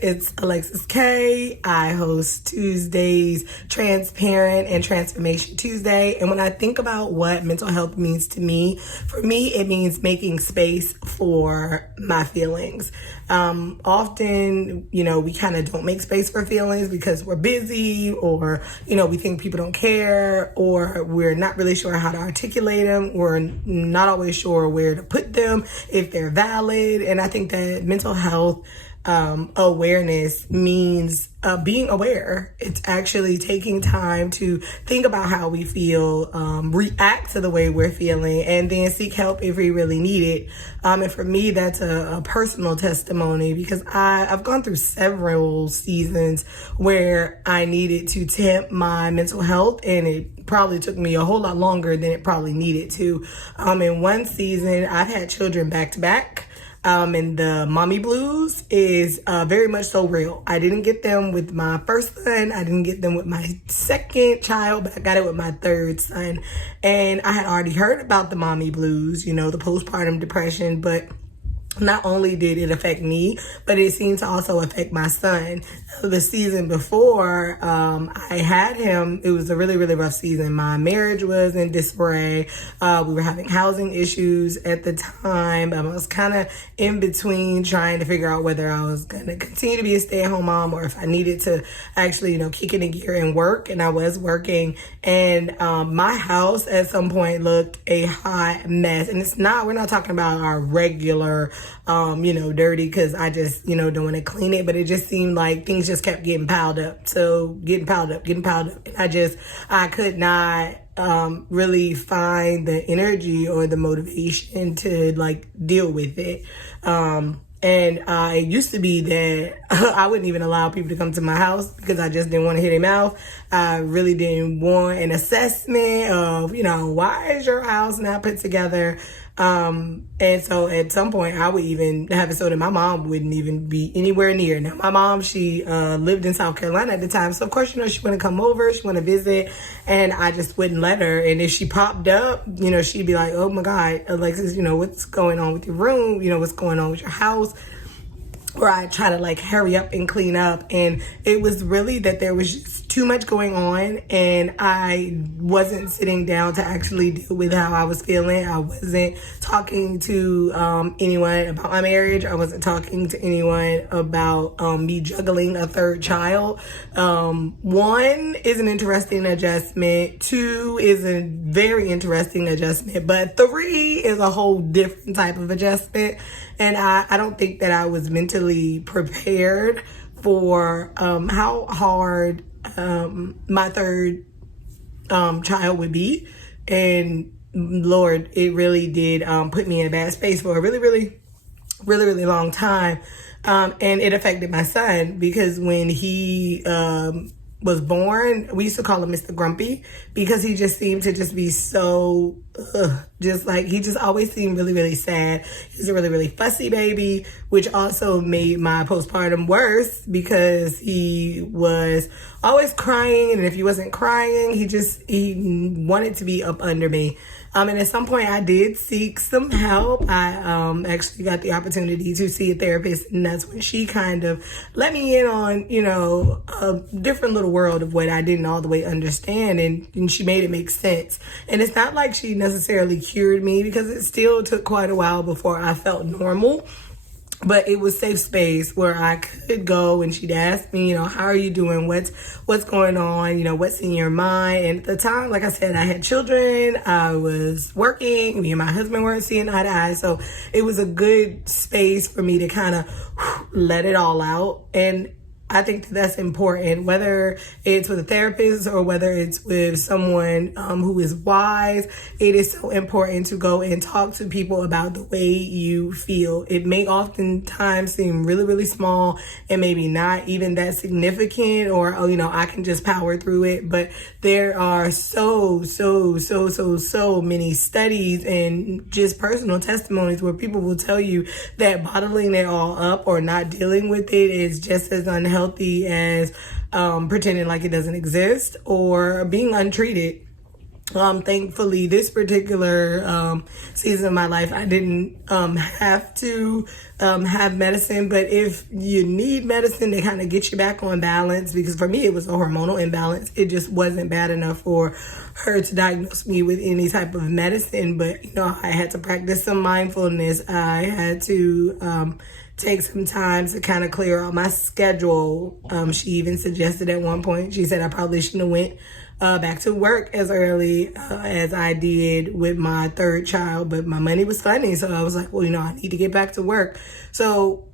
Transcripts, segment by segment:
It's Alexis K. I host Tuesdays, Transparent and Transformation Tuesday. And when I think about what mental health means to me, for me, it means making space for my feelings. Often, we kind of don't make space for feelings because we're busy, or, we think people don't care, or we're not really sure how to articulate them. We're not always sure where to put them, if they're valid. And I think that mental health awareness means being aware. It's actually taking time to think about how we feel, react to the way we're feeling, and then seek help if we really need it. And for me, that's a personal testimony, because I've gone through several seasons where I needed to temp my mental health, and it probably took me a whole lot longer than it probably needed to. In one season, I've had children back to back. And the mommy blues is very much so real. I didn't get them with my first son. I didn't get them with my second child, but I got it with my third son. And I had already heard about the mommy blues, the postpartum depression, but not only did it affect me, but it seemed to also affect my son. The season before I had him, it was a really, really rough season. My marriage was in disarray. We were having housing issues at the time. I was kind of in between trying to figure out whether I was going to continue to be a stay-at-home mom or if I needed to actually, kick it in gear and work. And I was working. And my house at some point looked a hot mess. And we're not talking about our regular dirty, because I just, don't want to clean it, but it just seemed like things just kept getting piled up. So getting piled up. And I could not really find the energy or the motivation to deal with it. And I used to be that I wouldn't even allow people to come to my house because I just didn't want to hit their mouth. I really didn't want an assessment of, why is your house not put together? And so at some point I would even have it so that my mom wouldn't even be anywhere near. Now, my mom, she lived in South Carolina at the time. So of course, she wanted to come over, she wanted to visit, and I just wouldn't let her. And if she popped up, she'd be like, oh my God, Alexis, what's going on with your room? What's going on with your house? Or I try to hurry up and clean up. And it was really that there was just too much going on, and I wasn't sitting down to actually deal with how I was feeling. I wasn't talking to anyone about my marriage. I wasn't talking to anyone about me juggling a third child. One is an interesting adjustment. Two is a very interesting adjustment. But three is a whole different type of adjustment. And I don't think that I was mentally prepared for how hard my third child would be. And Lord, it really did put me in a bad space for a really, really, really, really long time. And it affected my son, because when he was born, we used to call him Mr. Grumpy, because he just seemed to just be so, he just always seemed really, really sad. He was a really, really fussy baby, which also made my postpartum worse, because he was always crying. And if he wasn't crying, he wanted to be up under me. And at some point I did seek some help. I actually got the opportunity to see a therapist, and that's when she kind of let me in on, a different little world of what I didn't all the way understand, and she made it make sense. And it's not like she necessarily cured me, because it still took quite a while before I felt normal. But it was safe space where I could go, and she'd ask me, how are you doing? What's going on? What's in your mind? And at the time, like I said, I had children. I was working. Me and my husband weren't seeing eye to eye. So it was a good space for me to kind of let it all out. And I think that's important, whether it's with a therapist or whether it's with someone who is wise. It is so important to go and talk to people about the way you feel. It may oftentimes seem really, really small and maybe not even that significant, or, I can just power through it. But there are so many studies and just personal testimonies where people will tell you that bottling it all up or not dealing with it is just as unhealthy as pretending like it doesn't exist or being untreated. Thankfully, this particular season of my life, I didn't have to have medicine. But if you need medicine to kind of get you back on balance, because for me, it was a hormonal imbalance. It just wasn't bad enough for her to diagnose me with any type of medicine. But, I had to practice some mindfulness. I had to take some time to kind of clear out my schedule. She even suggested at one point, she said I probably shouldn't have went back to work as early as I did with my third child, but my money was funny. So I was like, well, I need to get back to work. So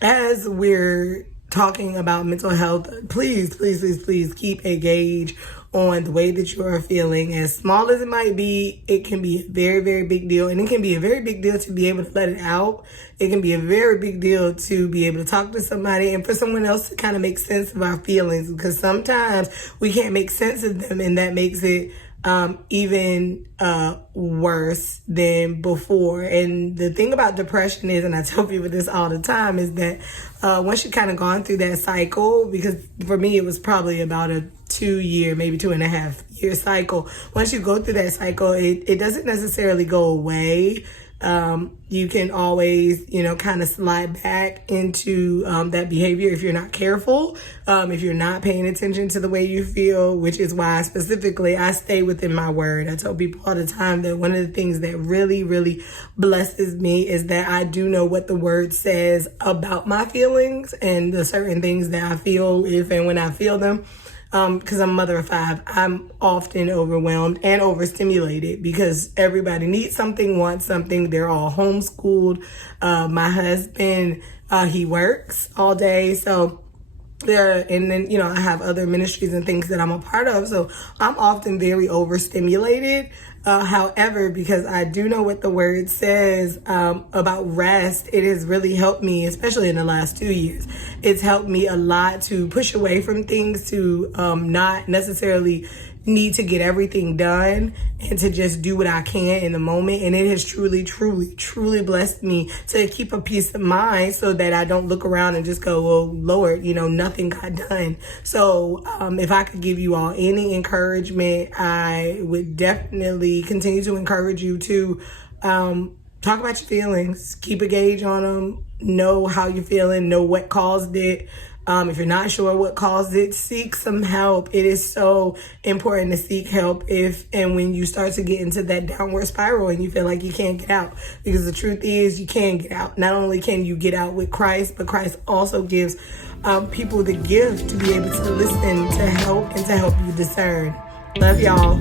as we're talking about mental health, please keep a gauge on the way that you are feeling. As small as it might be, it can be a very, very big deal. And it can be a very big deal to be able to let it out. It can be a very big deal to be able to talk to somebody and for someone else to kind of make sense of our feelings, because sometimes we can't make sense of them, and that makes it even worse than before. And the thing about depression is, and I tell people this all the time, is that once you've kind of gone through that cycle, because for me it was probably about a 2-year, maybe 2.5-year cycle. Once you go through that cycle, it doesn't necessarily go away. You can always, kind of slide back into that behavior if you're not careful, if you're not paying attention to the way you feel, which is why specifically I stay within my word. I tell people all the time that one of the things that really, really blesses me is that I do know what the word says about my feelings and the certain things that I feel if and when I feel them. Because I'm a mother of 5, I'm often overwhelmed and overstimulated because everybody needs something, wants something. They're all homeschooled. My husband, he works all day. So and then, I have other ministries and things that I'm a part of. So I'm often very overstimulated. However, because I do know what the word says about rest, it has really helped me, especially in the last 2 years. It's helped me a lot to push away from things, to not necessarily need to get everything done and to just do what I can in the moment. And it has truly blessed me to keep a peace of mind so that I don't look around and just go, well, Lord, nothing got done. So if I could give you all any encouragement, I would definitely continue to encourage you to talk about your feelings, keep a gauge on them, know how you're feeling, know what caused it. If you're not sure what caused it, seek some help. It is so important to seek help if and when you start to get into that downward spiral and you feel like you can't get out. Because the truth is, you can get out. Not only can you get out with Christ, but Christ also gives people the gift to be able to listen, to help, and to help you discern. Love y'all.